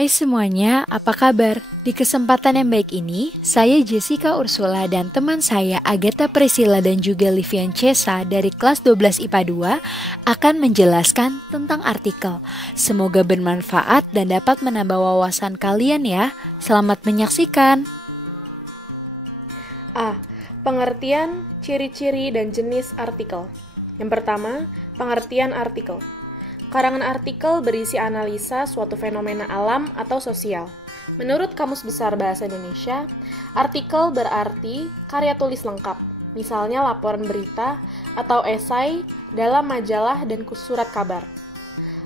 Hai semuanya, apa kabar? Di kesempatan yang baik ini, saya Jessica Ursula dan teman saya Agatha Priscilla dan juga Livian Cesa dari kelas 12 IPA 2 akan menjelaskan tentang artikel. Semoga bermanfaat dan dapat menambah wawasan kalian ya. Selamat menyaksikan. A. Pengertian, ciri-ciri, dan jenis artikel. Yang pertama, pengertian artikel. Karangan artikel berisi analisa suatu fenomena alam atau sosial. Menurut Kamus Besar Bahasa Indonesia, artikel berarti karya tulis lengkap, misalnya laporan berita atau esai dalam majalah dan surat kabar.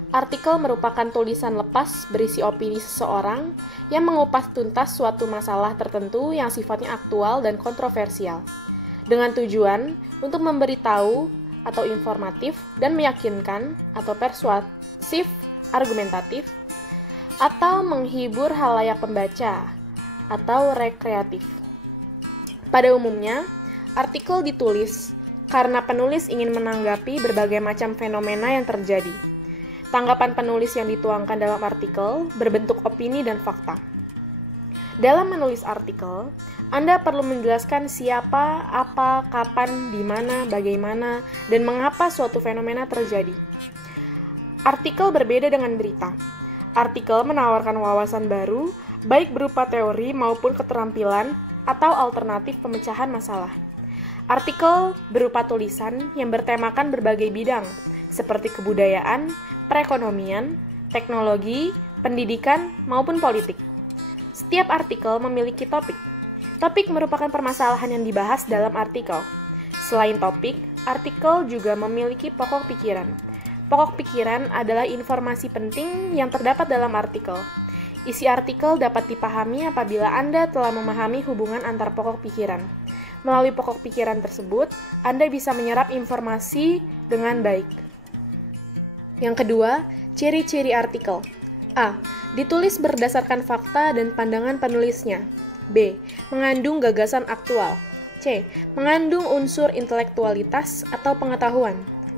Artikel merupakan tulisan lepas berisi opini seseorang yang mengupas tuntas suatu masalah tertentu yang sifatnya aktual dan kontroversial, dengan tujuan untuk memberitahu atau informatif dan meyakinkan atau persuasif, argumentatif, atau menghibur halayak pembaca, atau rekreatif. Pada umumnya, artikel ditulis karena penulis ingin menanggapi berbagai macam fenomena yang terjadi. Tanggapan penulis yang dituangkan dalam artikel berbentuk opini dan fakta. Dalam menulis artikel, Anda perlu menjelaskan siapa, apa, kapan, di mana, bagaimana, dan mengapa suatu fenomena terjadi. Artikel berbeda dengan berita. Artikel menawarkan wawasan baru, baik berupa teori maupun keterampilan atau alternatif pemecahan masalah. Artikel berupa tulisan yang bertemakan berbagai bidang, seperti kebudayaan, perekonomian, teknologi, pendidikan, maupun politik. Setiap artikel memiliki topik. Topik merupakan permasalahan yang dibahas dalam artikel. Selain topik, artikel juga memiliki pokok pikiran. Pokok pikiran adalah informasi penting yang terdapat dalam artikel. Isi artikel dapat dipahami apabila Anda telah memahami hubungan antar pokok pikiran. Melalui pokok pikiran tersebut, Anda bisa menyerap informasi dengan baik. Yang kedua, ciri-ciri artikel. A. Ditulis berdasarkan fakta dan pandangan penulisnya. B. Mengandung gagasan aktual. C. Mengandung unsur intelektualitas atau pengetahuan.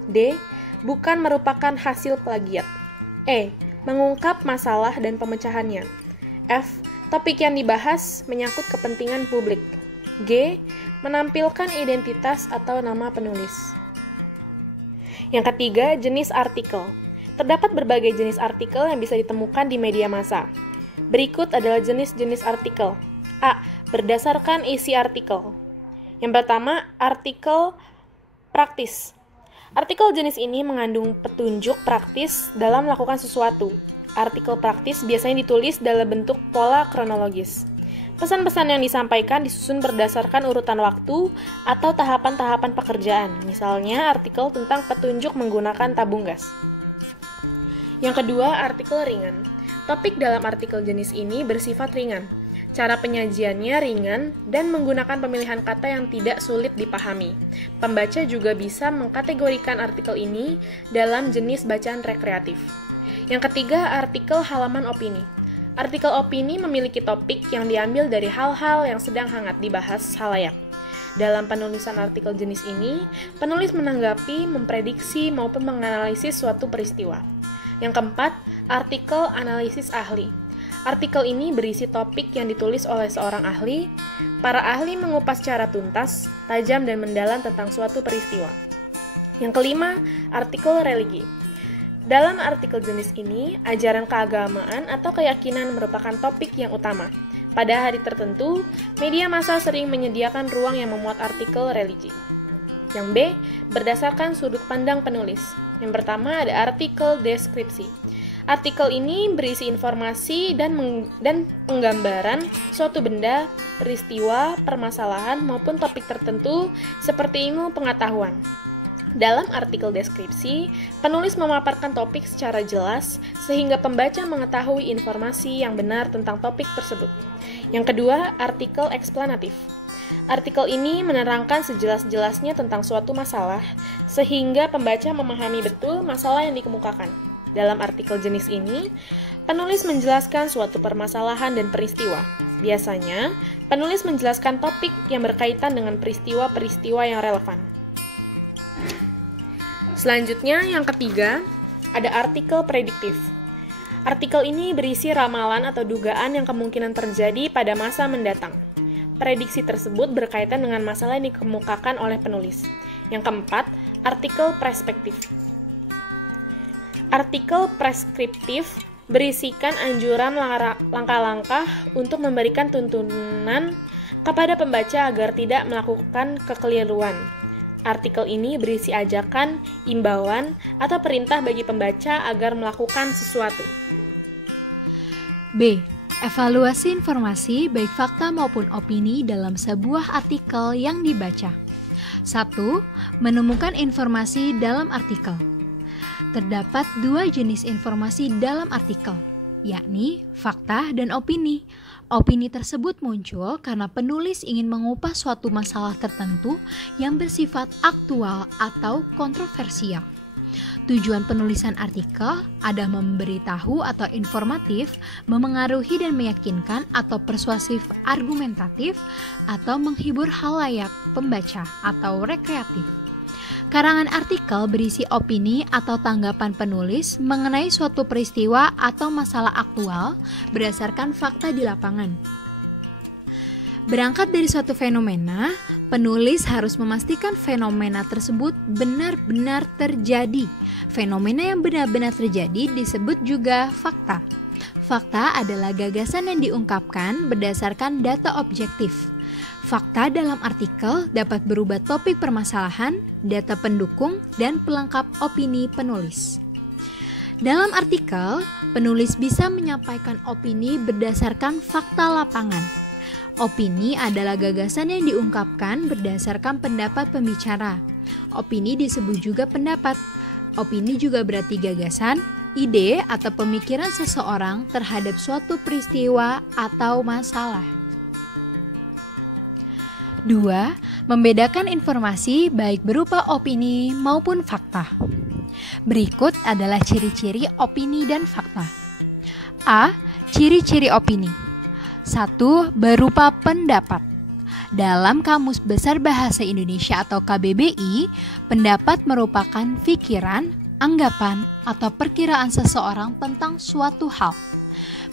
D. Bukan merupakan hasil plagiat. E. Mengungkap masalah dan pemecahannya. F. Topik yang dibahas menyangkut kepentingan publik. G. Menampilkan identitas atau nama penulis. Yang ketiga, jenis artikel. Terdapat berbagai jenis artikel yang bisa ditemukan di media massa. Berikut adalah jenis-jenis artikel. A. Berdasarkan isi artikel. Yang pertama, artikel praktis. Artikel jenis ini mengandung petunjuk praktis dalam melakukan sesuatu. Artikel praktis biasanya ditulis dalam bentuk pola kronologis. Pesan-pesan yang disampaikan disusun berdasarkan urutan waktu atau tahapan-tahapan pekerjaan. Misalnya, artikel tentang petunjuk menggunakan tabung gas. Yang kedua, artikel ringan. Topik dalam artikel jenis ini bersifat ringan. Cara penyajiannya ringan dan menggunakan pemilihan kata yang tidak sulit dipahami. Pembaca juga bisa mengkategorikan artikel ini dalam jenis bacaan rekreatif. Yang ketiga, artikel halaman opini. Artikel opini memiliki topik yang diambil dari hal-hal yang sedang hangat dibahas halayak. Dalam penulisan artikel jenis ini, penulis menanggapi, memprediksi, maupun menganalisis suatu peristiwa. Yang keempat, artikel analisis ahli. Artikel ini berisi topik yang ditulis oleh seorang ahli. Para ahli mengupas secara tuntas, tajam, dan mendalam tentang suatu peristiwa. Yang kelima, artikel religi. Dalam artikel jenis ini, ajaran keagamaan atau keyakinan merupakan topik yang utama. Pada hari tertentu, media massa sering menyediakan ruang yang memuat artikel religi. Yang B, berdasarkan sudut pandang penulis. Yang pertama ada artikel deskripsi. Artikel ini berisi informasi dan penggambaran suatu benda, peristiwa, permasalahan, maupun topik tertentu seperti ilmu pengetahuan. Dalam artikel deskripsi, penulis memaparkan topik secara jelas sehingga pembaca mengetahui informasi yang benar tentang topik tersebut. Yang kedua, artikel eksplanatif. Artikel ini menerangkan sejelas-jelasnya tentang suatu masalah, sehingga pembaca memahami betul masalah yang dikemukakan. Dalam artikel jenis ini, penulis menjelaskan suatu permasalahan dan peristiwa. Biasanya, penulis menjelaskan topik yang berkaitan dengan peristiwa-peristiwa yang relevan. Selanjutnya, yang ketiga, ada artikel prediktif. Artikel ini berisi ramalan atau dugaan yang kemungkinan terjadi pada masa mendatang. Prediksi tersebut berkaitan dengan masalah yang dikemukakan oleh penulis. Yang keempat, artikel perspektif. Artikel preskriptif berisikan anjuran langkah-langkah untuk memberikan tuntunan kepada pembaca agar tidak melakukan kekeliruan. Artikel ini berisi ajakan, imbauan, atau perintah bagi pembaca agar melakukan sesuatu. B. Evaluasi informasi baik fakta maupun opini dalam sebuah artikel yang dibaca. 1. Menemukan informasi dalam artikel. Terdapat dua jenis informasi dalam artikel, yakni fakta dan opini. Opini tersebut muncul karena penulis ingin mengupas suatu masalah tertentu yang bersifat aktual atau kontroversial. Tujuan penulisan artikel adalah memberitahu atau informatif, memengaruhi dan meyakinkan atau persuasif argumentatif, atau menghibur khalayak pembaca atau rekreatif. Karangan artikel berisi opini atau tanggapan penulis mengenai suatu peristiwa atau masalah aktual berdasarkan fakta di lapangan. Berangkat dari suatu fenomena, penulis harus memastikan fenomena tersebut benar-benar terjadi. Fenomena yang benar-benar terjadi disebut juga fakta. Fakta adalah gagasan yang diungkapkan berdasarkan data objektif. Fakta dalam artikel dapat berubah topik permasalahan, data pendukung, dan pelengkap opini penulis. Dalam artikel, penulis bisa menyampaikan opini berdasarkan fakta lapangan. Opini adalah gagasan yang diungkapkan berdasarkan pendapat pembicara. Opini disebut juga pendapat. Opini juga berarti gagasan, ide, atau pemikiran seseorang terhadap suatu peristiwa atau masalah. 2. Membedakan informasi baik berupa opini maupun fakta. Berikut adalah ciri-ciri opini dan fakta. A. Ciri-ciri opini. 1. Berupa pendapat. Dalam Kamus Besar Bahasa Indonesia atau KBBI, pendapat merupakan pikiran, anggapan, atau perkiraan seseorang tentang suatu hal.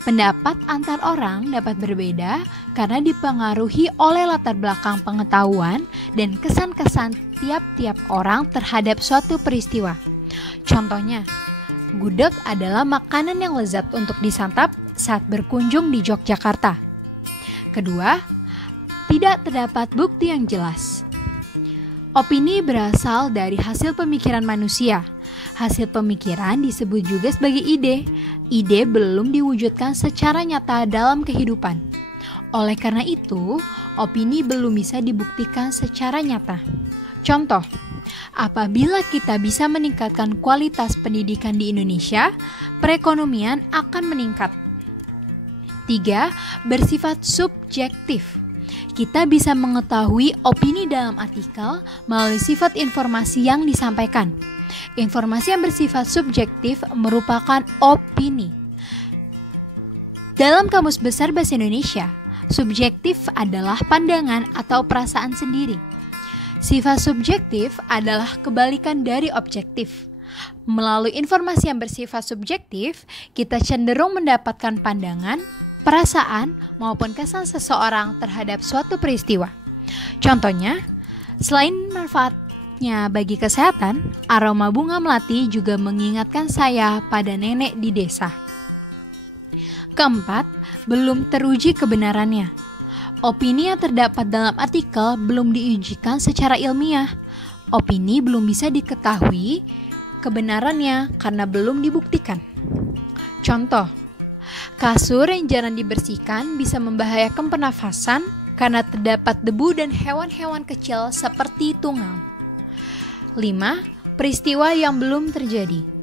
Pendapat antar orang dapat berbeda karena dipengaruhi oleh latar belakang pengetahuan dan kesan-kesan tiap-tiap orang terhadap suatu peristiwa. Contohnya, gudeg adalah makanan yang lezat untuk disantap saat berkunjung di Yogyakarta. Kedua, tidak terdapat bukti yang jelas. Opini berasal dari hasil pemikiran manusia. Hasil pemikiran disebut juga sebagai ide. Ide belum diwujudkan secara nyata dalam kehidupan. Oleh karena itu, opini belum bisa dibuktikan secara nyata. Contoh, apabila kita bisa meningkatkan kualitas pendidikan di Indonesia, perekonomian akan meningkat. 3. Bersifat subjektif. Kita bisa mengetahui opini dalam artikel melalui sifat informasi yang disampaikan. Informasi yang bersifat subjektif merupakan opini. Dalam Kamus Besar Bahasa Indonesia, subjektif adalah pandangan atau perasaan sendiri. Sifat subjektif adalah kebalikan dari objektif. Melalui informasi yang bersifat subjektif, kita cenderung mendapatkan pandangan, perasaan, maupun kesan seseorang terhadap suatu peristiwa. Contohnya, selain manfaatnya bagi kesehatan, aroma bunga melati juga mengingatkan saya pada nenek di desa. Keempat, belum teruji kebenarannya. Opini yang terdapat dalam artikel belum diujikan secara ilmiah. Opini belum bisa diketahui kebenarannya karena belum dibuktikan. Contoh, kasur yang jarang dibersihkan bisa membahayakan pernafasan karena terdapat debu dan hewan-hewan kecil seperti tungau. 5. Peristiwa yang belum terjadi.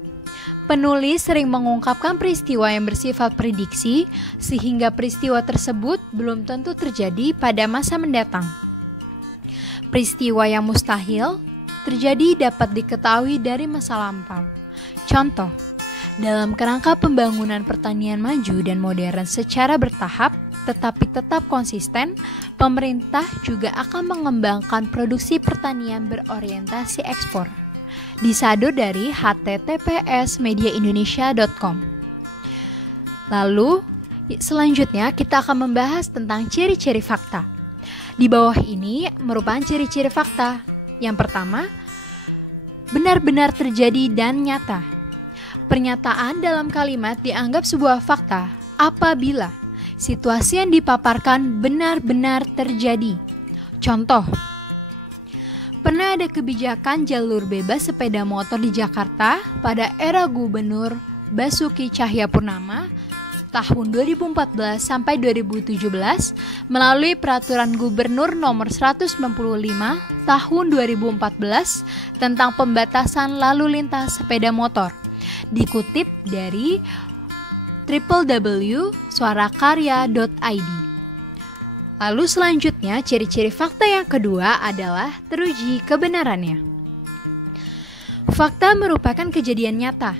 Penulis sering mengungkapkan peristiwa yang bersifat prediksi, sehingga peristiwa tersebut belum tentu terjadi pada masa mendatang. Peristiwa yang mustahil terjadi dapat diketahui dari masa lampau. Contoh, dalam kerangka pembangunan pertanian maju dan modern secara bertahap, tetapi tetap konsisten, pemerintah juga akan mengembangkan produksi pertanian berorientasi ekspor. Disado dari https mediaindonesia.com. Lalu, selanjutnya kita akan membahas tentang ciri-ciri fakta. Di bawah ini merupakan ciri-ciri fakta. Yang pertama, benar-benar terjadi dan nyata. Pernyataan dalam kalimat dianggap sebuah fakta apabila situasi yang dipaparkan benar-benar terjadi. Contoh, pernah ada kebijakan jalur bebas sepeda motor di Jakarta pada era Gubernur Basuki Cahayapurnama tahun 2014 sampai 2017 melalui Peraturan Gubernur Nomor 195 tahun 2014 tentang pembatasan lalu lintas sepeda motor. Dikutip dari www.suarakarya.id. Lalu selanjutnya, ciri-ciri fakta yang kedua adalah teruji kebenarannya. Fakta merupakan kejadian nyata.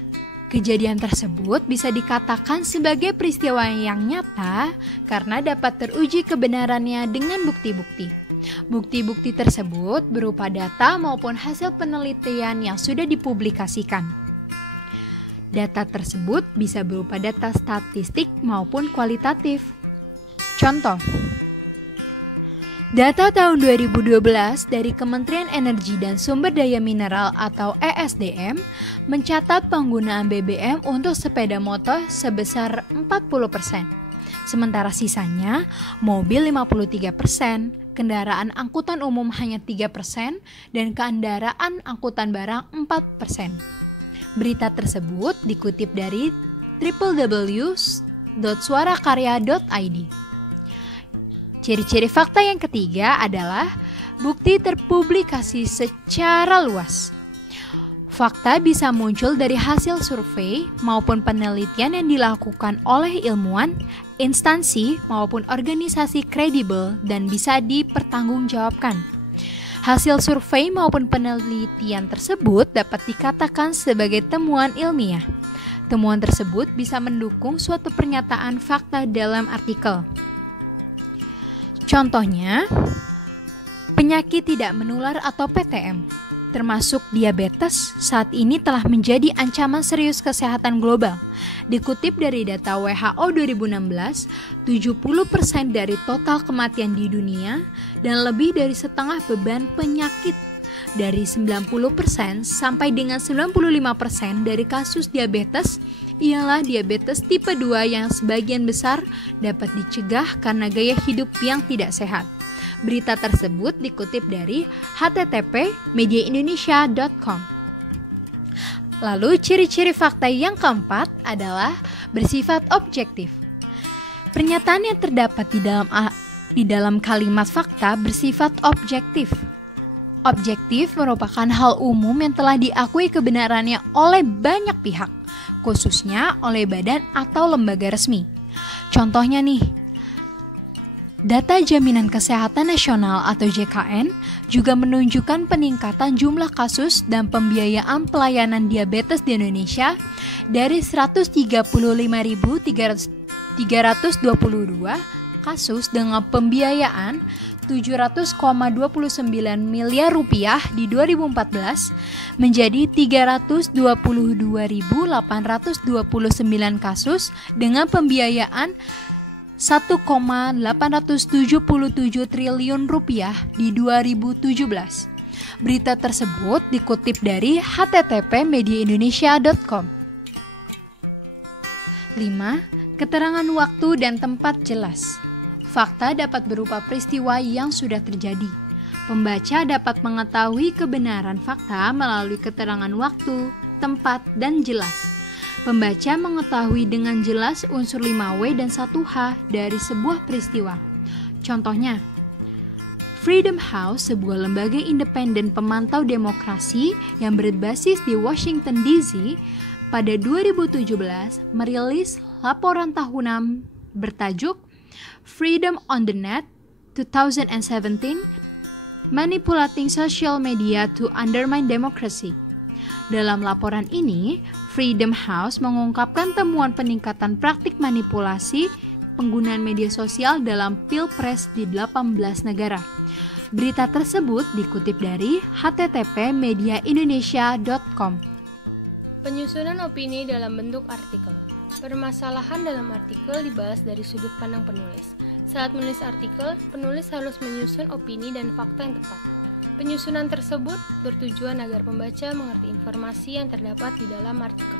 Kejadian tersebut bisa dikatakan sebagai peristiwa yang nyata karena dapat teruji kebenarannya dengan bukti-bukti. Bukti-bukti tersebut berupa data maupun hasil penelitian yang sudah dipublikasikan. Data tersebut bisa berupa data statistik maupun kualitatif. Contoh, data tahun 2012 dari Kementerian Energi dan Sumber Daya Mineral atau ESDM mencatat penggunaan BBM untuk sepeda motor sebesar 40%. Sementara sisanya mobil 53%, kendaraan angkutan umum hanya 3%, dan kendaraan angkutan barang 4%. Berita tersebut dikutip dari www.suarakarya.id. Ciri-ciri fakta yang ketiga adalah bukti terpublikasi secara luas. Fakta bisa muncul dari hasil survei maupun penelitian yang dilakukan oleh ilmuwan, instansi, maupun organisasi kredibel dan bisa dipertanggungjawabkan. Hasil survei maupun penelitian tersebut dapat dikatakan sebagai temuan ilmiah. Temuan tersebut bisa mendukung suatu pernyataan fakta dalam artikel. Contohnya, penyakit tidak menular atau PTM, termasuk diabetes, saat ini telah menjadi ancaman serius kesehatan global. Dikutip dari data WHO 2016, 70% dari total kematian di dunia dan lebih dari setengah beban penyakit dari 90% sampai dengan 95% dari kasus diabetes ialah diabetes tipe 2 yang sebagian besar dapat dicegah karena gaya hidup yang tidak sehat. Berita tersebut dikutip dari http://mediaindonesia.com. Lalu ciri-ciri fakta yang keempat adalah bersifat objektif. Pernyataan yang terdapat di dalam kalimat fakta bersifat objektif. Objektif merupakan hal umum yang telah diakui kebenarannya oleh banyak pihak, khususnya oleh badan atau lembaga resmi. Contohnya nih, data Jaminan Kesehatan Nasional atau JKN juga menunjukkan peningkatan jumlah kasus dan pembiayaan pelayanan diabetes di Indonesia dari 135.322 kasus dengan pembiayaan 700,29 miliar rupiah di 2014 menjadi 322.829 kasus dengan pembiayaan 1,877 triliun rupiah di 2017. Berita tersebut dikutip dari http://mediaindonesia.com. 5. Keterangan waktu dan tempat jelas. Fakta dapat berupa peristiwa yang sudah terjadi. Pembaca dapat mengetahui kebenaran fakta melalui keterangan waktu, tempat, dan jelas. Pembaca mengetahui dengan jelas unsur 5W dan 1H dari sebuah peristiwa. Contohnya, Freedom House, sebuah lembaga independen pemantau demokrasi yang berbasis di Washington DC, pada 2017 merilis laporan tahunan bertajuk Freedom on the Net 2017, Manipulating Social Media to Undermine Democracy. Dalam laporan ini, Freedom House mengungkapkan temuan peningkatan praktik manipulasi penggunaan media sosial dalam Pilpres di 18 negara. Berita tersebut dikutip dari http://mediaindonesia.com. Penyusunan opini dalam bentuk artikel. Permasalahan dalam artikel dibahas dari sudut pandang penulis. Saat menulis artikel, penulis harus menyusun opini dan fakta yang tepat. Penyusunan tersebut bertujuan agar pembaca mengerti informasi yang terdapat di dalam artikel.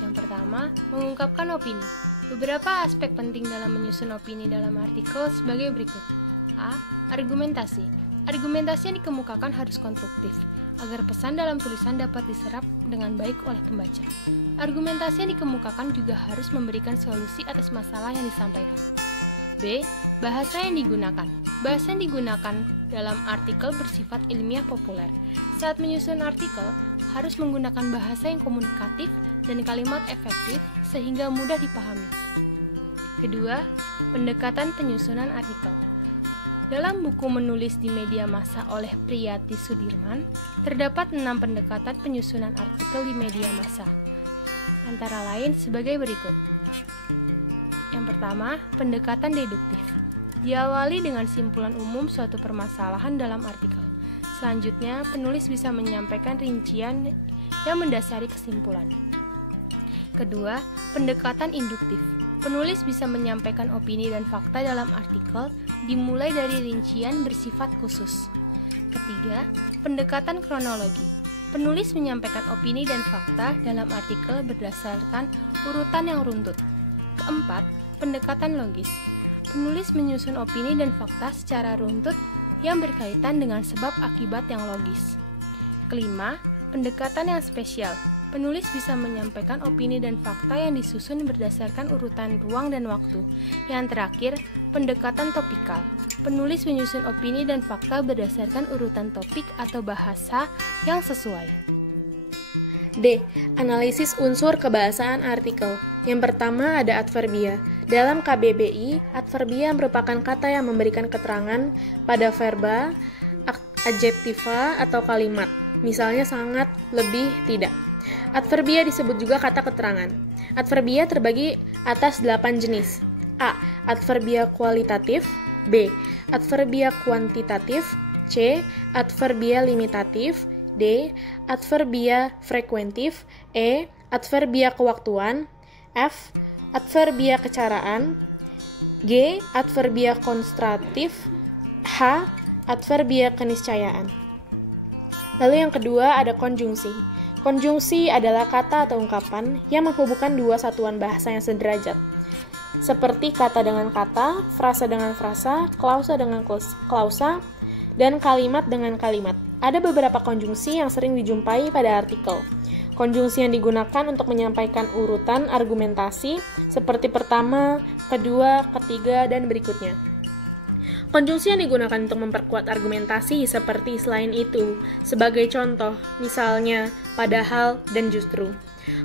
Yang pertama, mengungkapkan opini. Beberapa aspek penting dalam menyusun opini dalam artikel sebagai berikut. A. Argumentasi. Argumentasi yang dikemukakan harus konstruktif, agar pesan dalam tulisan dapat diserap dengan baik oleh pembaca. Argumentasi yang dikemukakan juga harus memberikan solusi atas masalah yang disampaikan. B. Bahasa yang digunakan. Bahasa yang digunakan dalam artikel bersifat ilmiah populer. Saat menyusun artikel, harus menggunakan bahasa yang komunikatif dan kalimat efektif sehingga mudah dipahami. Kedua, pendekatan penyusunan artikel. Dalam buku Menulis di Media Massa oleh Priyati Sudirman, terdapat 6 pendekatan penyusunan artikel di media massa. Antara lain sebagai berikut. Yang pertama, pendekatan deduktif. Diawali dengan simpulan umum suatu permasalahan dalam artikel. Selanjutnya, penulis bisa menyampaikan rincian yang mendasari kesimpulan. Kedua, pendekatan induktif. Penulis bisa menyampaikan opini dan fakta dalam artikel dimulai dari rincian bersifat khusus. Ketiga, pendekatan kronologi. Penulis menyampaikan opini dan fakta dalam artikel berdasarkan urutan yang runtut. Keempat, pendekatan logis. Penulis menyusun opini dan fakta secara runtut yang berkaitan dengan sebab akibat yang logis. Kelima, pendekatan yang spesial. Penulis bisa menyampaikan opini dan fakta yang disusun berdasarkan urutan ruang dan waktu. Yang terakhir, pendekatan topikal. Penulis menyusun opini dan fakta berdasarkan urutan topik atau bahasa yang sesuai. D. Analisis unsur kebahasaan artikel. Yang pertama ada adverbia. Dalam KBBI, adverbia merupakan kata yang memberikan keterangan pada verba, adjektiva, atau kalimat. Misalnya sangat, lebih, tidak. Adverbia disebut juga kata keterangan. Adverbia terbagi atas 8 jenis. A. Adverbia kualitatif. B. Adverbia kuantitatif. C. Adverbia limitatif. D. Adverbia frekuentif. E. Adverbia kewaktuan. F. Adverbia kecaraan. G. Adverbia konstratif. H. Adverbia keniscayaan. Lalu yang kedua ada konjungsi. Konjungsi adalah kata atau ungkapan yang menghubungkan dua satuan bahasa yang sederajat, seperti kata dengan kata, frasa dengan frasa, klausa dengan klausa, dan kalimat dengan kalimat. Ada beberapa konjungsi yang sering dijumpai pada artikel. Konjungsi yang digunakan untuk menyampaikan urutan argumentasi, seperti pertama, kedua, ketiga, dan berikutnya. Konjungsi yang digunakan untuk memperkuat argumentasi seperti selain itu, sebagai contoh, misalnya, padahal, dan justru.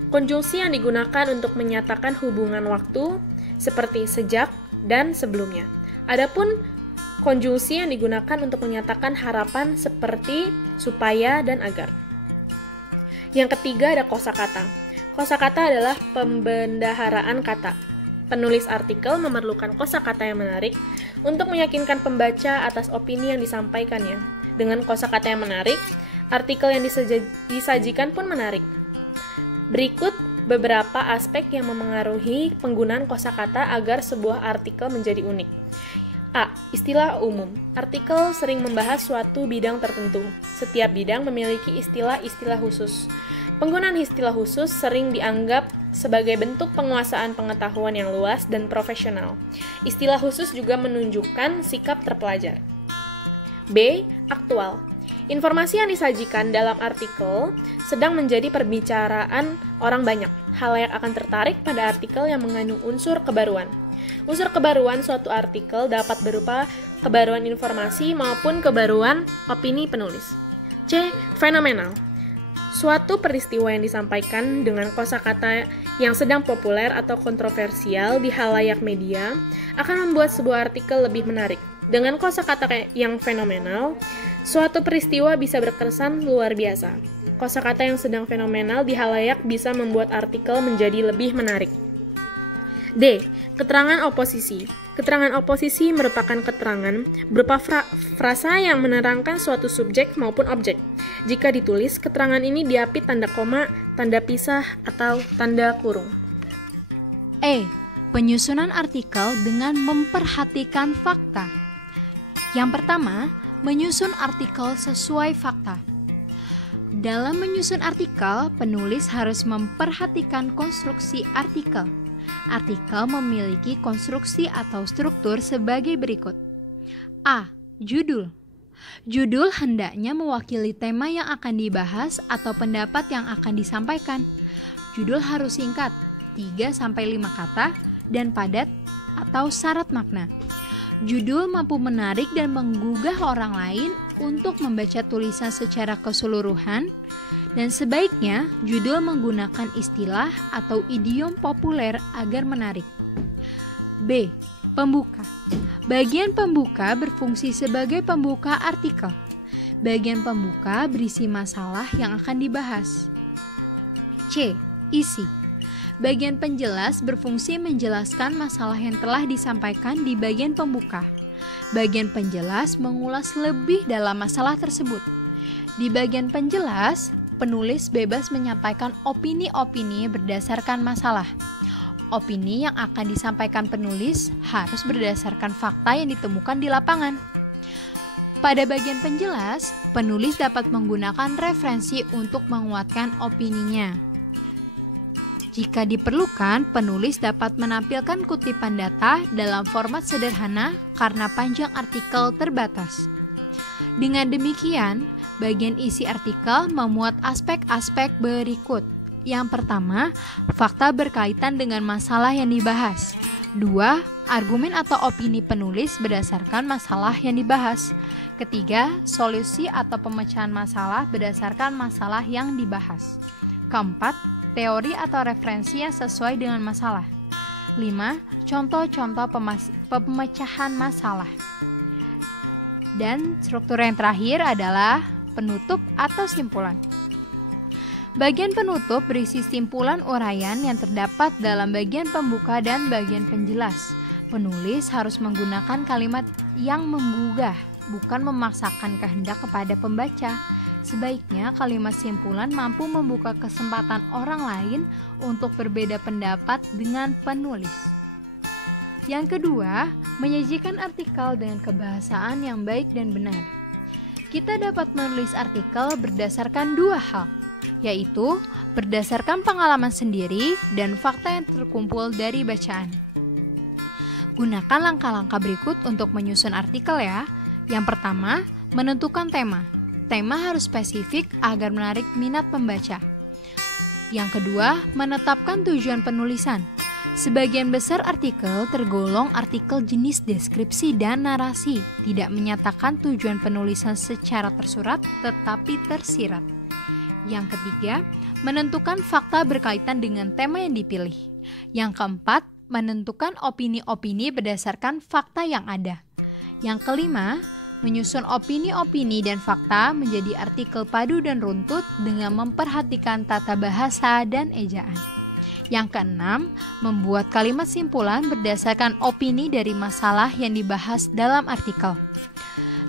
Konjungsi yang digunakan untuk menyatakan hubungan waktu, seperti sejak dan sebelumnya. Adapun konjungsi yang digunakan untuk menyatakan harapan seperti supaya dan agar. Yang ketiga ada kosakata. Kosakata adalah pembendaharaan kata. Penulis artikel memerlukan kosakata yang menarik untuk meyakinkan pembaca atas opini yang disampaikannya. Dengan kosakata yang menarik, artikel yang disajikan pun menarik. Berikut beberapa aspek yang memengaruhi penggunaan kosakata agar sebuah artikel menjadi unik. A. Istilah umum. Artikel sering membahas suatu bidang tertentu. Setiap bidang memiliki istilah-istilah khusus. Penggunaan istilah khusus sering dianggap sebagai bentuk penguasaan pengetahuan yang luas dan profesional. Istilah khusus juga menunjukkan sikap terpelajar. B. Aktual. Informasi yang disajikan dalam artikel sedang menjadi perbicaraan orang banyak. Khalayak akan tertarik pada artikel yang mengandung unsur kebaruan. Unsur kebaruan suatu artikel dapat berupa kebaruan informasi maupun kebaruan opini penulis. C. Fenomenal. Suatu peristiwa yang disampaikan dengan kosakata yang sedang populer atau kontroversial di khalayak media akan membuat sebuah artikel lebih menarik. Dengan kosakata yang fenomenal, suatu peristiwa bisa berkesan luar biasa. Kosakata yang sedang fenomenal di khalayak bisa membuat artikel menjadi lebih menarik. D. Keterangan oposisi. Keterangan oposisi merupakan keterangan berupa frasa yang menerangkan suatu subjek maupun objek. Jika ditulis, keterangan ini diapit tanda koma, tanda pisah, atau tanda kurung. E. Penyusunan artikel dengan memperhatikan fakta. Yang pertama, menyusun artikel sesuai fakta. Dalam menyusun artikel, penulis harus memperhatikan konstruksi artikel. Artikel memiliki konstruksi atau struktur sebagai berikut. A. Judul. Judul hendaknya mewakili tema yang akan dibahas atau pendapat yang akan disampaikan. Judul harus singkat, 3-5 kata, dan padat atau syarat makna. Judul mampu menarik dan menggugah orang lain untuk membaca tulisan secara keseluruhan, dan sebaiknya judul menggunakan istilah atau idiom populer agar menarik. B. Pembuka. Bagian pembuka berfungsi sebagai pembuka artikel. Bagian pembuka berisi masalah yang akan dibahas. C. Isi. Bagian penjelas berfungsi menjelaskan masalah yang telah disampaikan di bagian pembuka. Bagian penjelas mengulas lebih dalam masalah tersebut. Di bagian penjelas, penulis bebas menyampaikan opini-opini berdasarkan masalah. Opini yang akan disampaikan penulis harus berdasarkan fakta yang ditemukan di lapangan. Pada bagian penjelas, penulis dapat menggunakan referensi untuk menguatkan opininya. Jika diperlukan, penulis dapat menampilkan kutipan data dalam format sederhana karena panjang artikel terbatas. Dengan demikian, bagian isi artikel memuat aspek-aspek berikut. Yang pertama, fakta berkaitan dengan masalah yang dibahas. 2. Argumen atau opini penulis berdasarkan masalah yang dibahas. Ketiga, solusi atau pemecahan masalah berdasarkan masalah yang dibahas. Keempat, teori atau referensi yang sesuai dengan masalah. 5. Contoh-contoh pemecahan masalah. Dan struktur yang terakhir adalah penutup atau simpulan. Bagian penutup berisi simpulan uraian yang terdapat dalam bagian pembuka dan bagian penjelas. Penulis harus menggunakan kalimat yang menggugah, bukan memaksakan kehendak kepada pembaca. Sebaiknya kalimat simpulan mampu membuka kesempatan orang lain untuk berbeda pendapat dengan penulis. Yang kedua, menyajikan artikel dengan kebahasaan yang baik dan benar. Kita dapat menulis artikel berdasarkan 2 hal, yaitu berdasarkan pengalaman sendiri dan fakta yang terkumpul dari bacaan. Gunakan langkah-langkah berikut untuk menyusun artikel ya. Yang pertama, menentukan tema. Tema harus spesifik agar menarik minat pembaca. Yang kedua, menetapkan tujuan penulisan. Sebagian besar artikel tergolong artikel jenis deskripsi dan narasi, tidak menyatakan tujuan penulisan secara tersurat tetapi tersirat. Yang ketiga, menentukan fakta berkaitan dengan tema yang dipilih. Yang keempat, menentukan opini-opini berdasarkan fakta yang ada. Yang kelima, menyusun opini-opini dan fakta menjadi artikel padu dan runtut dengan memperhatikan tata bahasa dan ejaan. Yang keenam, membuat kalimat simpulan berdasarkan opini dari masalah yang dibahas dalam artikel.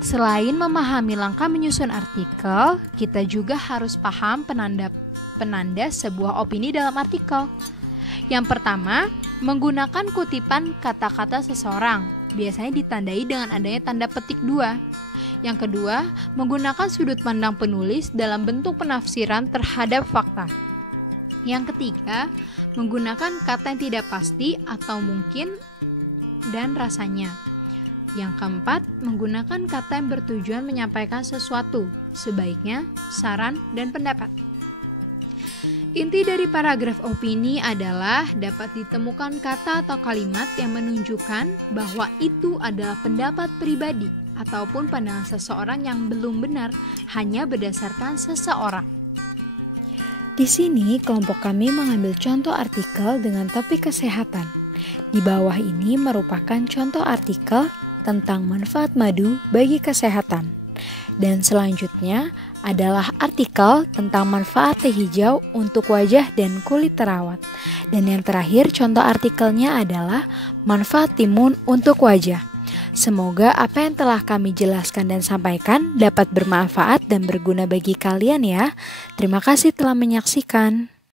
Selain memahami langkah menyusun artikel, kita juga harus paham penanda sebuah opini dalam artikel. Yang pertama, menggunakan kutipan kata-kata seseorang, biasanya ditandai dengan adanya tanda petik 2. Yang kedua, menggunakan sudut pandang penulis dalam bentuk penafsiran terhadap fakta. Yang ketiga, menggunakan kata yang tidak pasti atau mungkin dan rasanya. Yang keempat, menggunakan kata yang bertujuan menyampaikan sesuatu, sebaiknya saran dan pendapat. Inti dari paragraf opini adalah dapat ditemukan kata atau kalimat yang menunjukkan bahwa itu adalah pendapat pribadi ataupun pandangan seseorang yang belum benar hanya berdasarkan seseorang. Di sini kelompok kami mengambil contoh artikel dengan topik kesehatan. Di bawah ini merupakan contoh artikel tentang manfaat madu bagi kesehatan. Dan selanjutnya adalah artikel tentang manfaat teh hijau untuk wajah dan kulit terawat. Dan yang terakhir contoh artikelnya adalah manfaat timun untuk wajah. Semoga apa yang telah kami jelaskan dan sampaikan dapat bermanfaat dan berguna bagi kalian ya. Terima kasih telah menyaksikan.